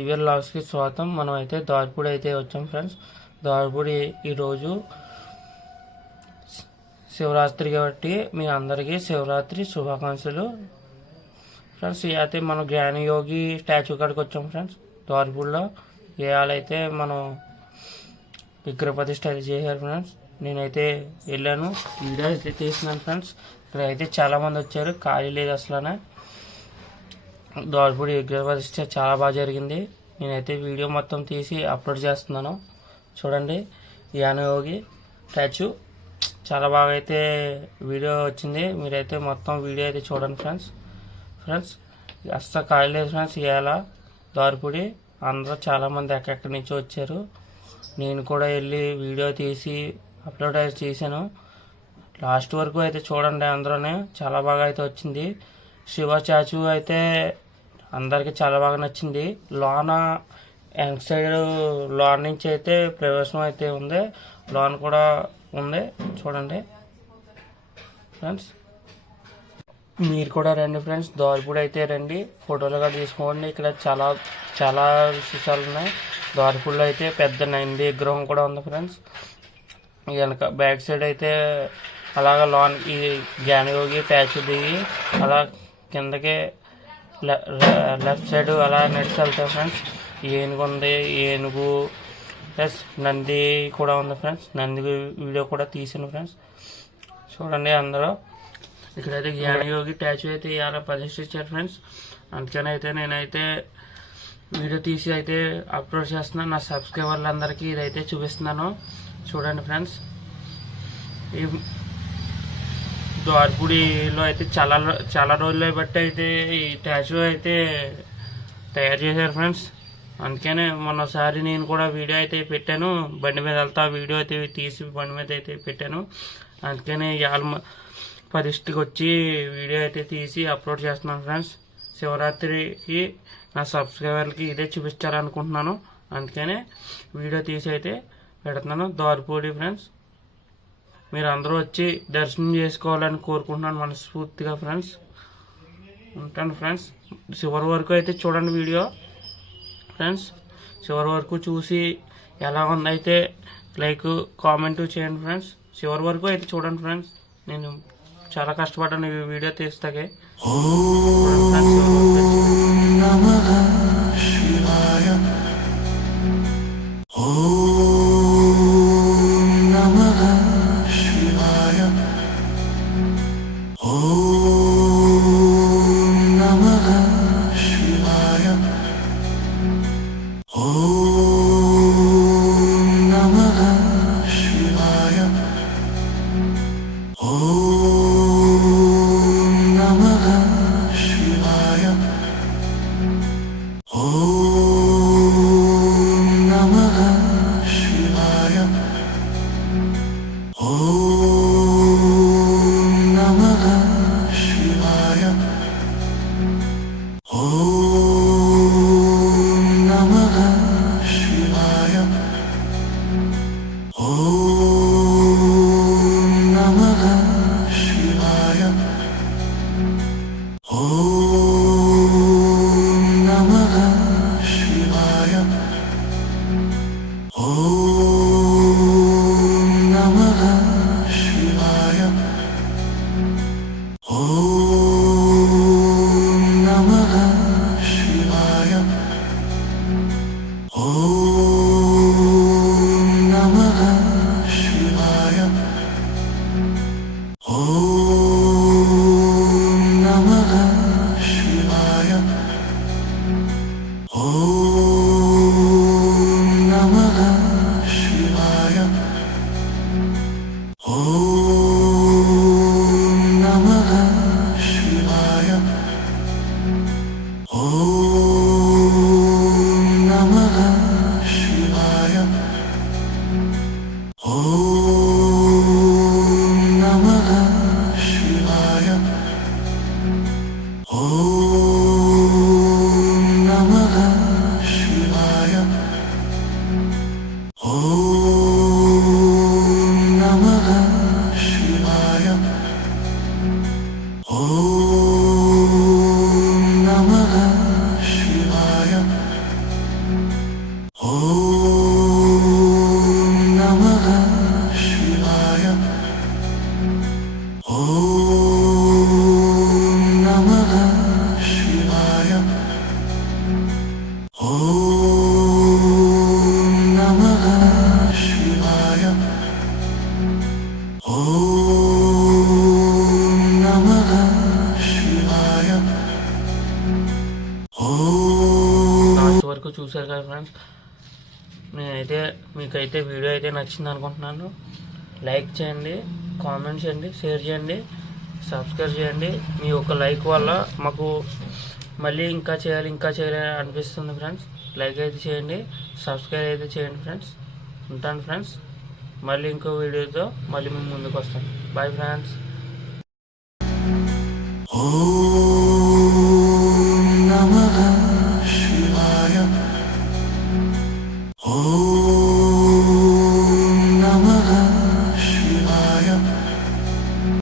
EVR లాగ్స్కి స్వాగతం. మనం అయితే దార్పూడి అయితే వచ్చాం ఫ్రెండ్స్. దార్పూడి ఈరోజు శివరాత్రి కాబట్టి మీ అందరికీ శివరాత్రి శుభాకాంక్షలు ఫ్రెండ్స్. అయితే మనం జ్ఞానయోగి స్టాచ్యూ కాడికి వచ్చాం ఫ్రెండ్స్. దార్పూడిలో ఇవాళైతే మనం విగ్రహ ప్రతిష్ఠ అయితే చేశారు ఫ్రెండ్స్. నేనైతే వెళ్ళాను, వీడియో అయితే తీసినాను ఫ్రెండ్స్. ఇక్కడ అయితే చాలామంది వచ్చారు, ఖాళీ లేదు అసలు. దార్పూడి విగ్రహ ప్రతిష్ఠ చాలా బాగా జరిగింది. నేనైతే వీడియో మొత్తం తీసి అప్లోడ్ చేస్తున్నాను, చూడండి. జ్ఞానయోగి స్టాచ్యూ చాలా బాగా అయితే వీడియో వచ్చింది. మీరైతే మొత్తం వీడియో అయితే చూడండి ఫ్రెండ్స్. అస్సలు ఖాళీ లేదు ఫ్రెండ్స్. ఇవాళ దార్పూడి అందరూ చాలామంది ఎక్కడెక్కడి నుంచి వచ్చారు. నేను కూడా వెళ్ళి వీడియో తీసి అప్లోడ్ అయితే చేశాను. లాస్ట్ వరకు అయితే చూడండి అందరూనే. చాలా బాగా అయితే వచ్చింది. శివ స్టాచ్యూ అయితే అందరికీ చాలా బాగా నచ్చింది. లోన వెనక సైడ్ లోన్ నుంచి అయితే ప్రవేశం అయితే ఉంది, లోన్ కూడా ఉంది, చూడండి ఫ్రెండ్స్. మీరు కూడా రండి ఫ్రెండ్స్, దార్పూడి అయితే రండి, ఫోటోలు కూడా తీసుకోండి. ఇక్కడ చాలా చాలా విశేషాలు ఉన్నాయి. దార్పూడిలో అయితే పెద్ద నంది విగ్రహం కూడా ఉంది ఫ్రెండ్స్. వెనక బ్యాక్ సైడ్ అయితే అలాగ లోన్ ఈ జ్ఞానయోగి స్టాచ్యూ దిగి అలా కిందకి లెఫ్ట్ సైడ్ అలా నడిచి వెళ్తాయి ఫ్రెండ్స్. ఏనుగు ఉంది, ఏనుగు ప్లస్ నంది కూడా ఉంది ఫ్రెండ్స్. నంది వీడియో కూడా తీసాను ఫ్రెండ్స్, చూడండి అందరూ. ఇక్కడైతే జ్ఞానయోగి స్టాచ్యూ అయితే ఇలా ప్రదర్శించారు ఫ్రెండ్స్. అందుకని అయితే నేనైతే వీడియో తీసి అయితే అప్లోడ్ చేస్తున్నాను. నా సబ్స్క్రైబర్లందరికీ ఇదైతే చూపిస్తున్నాను, చూడండి ఫ్రెండ్స్. ఈ దార్పూడిలో అయితే చాలా రోజులు బట్టి అయితే ఈ స్టాచ్యూ అయితే తయారు చేశారు ఫ్రెండ్స్. అందుకనే మొన్నసారి నేను కూడా వీడియో అయితే పెట్టాను, బండి మీద వెళ్తా వీడియో అయితే తీసి బండి మీద అయితే పెట్టాను. అందుకనే ఇవాళ ప్రతిష్ఠకి వచ్చి వీడియో అయితే తీసి అప్లోడ్ చేస్తున్నాను ఫ్రెండ్స్. శివరాత్రికి నా సబ్స్క్రైబర్లకి ఇదే చూపించాలనుకుంటున్నాను, అందుకనే వీడియో తీసి అయితే పెడుతున్నాను. దార్పూడి ఫ్రెండ్స్, మీరు అందరూ వచ్చి దర్శనం చేసుకోవాలని కోరుకుంటున్నాను మనస్ఫూర్తిగా ఫ్రెండ్స్. ఉంటాను ఫ్రెండ్స్. చివరి వరకు అయితే చూడండి వీడియో ఫ్రెండ్స్. చివరి వరకు చూసి ఎలా ఉందైతే లైక్ కామెంట్ చేయండి ఫ్రెండ్స్. చివరి వరకు అయితే చూడండి ఫ్రెండ్స్. నేను చాలా కష్టపడ్డాను ఈ వీడియో తీస్తాకే. వరకు చూశారు కదా ఫ్రెండ్స్. నేనైతే మీకైతే వీడియో అయితే నచ్చింది అనుకుంటున్నాను. లైక్ చేయండి, కామెంట్ చేయండి, షేర్ చేయండి, సబ్స్క్రైబ్ చేయండి. మీ ఒక లైక్ వల్ల మాకు మళ్ళీ ఇంకా చేయాలి అనిపిస్తుంది ఫ్రెండ్స్. లైక్ అయితే చేయండి, సబ్స్క్రైబ్ అయితే చేయండి ఫ్రెండ్స్. ఉంటాను ఫ్రెండ్స్. మళ్ళీ ఇంకో వీడియోతో మళ్ళీ మేము ముందుకు వస్తాను. Bye friends.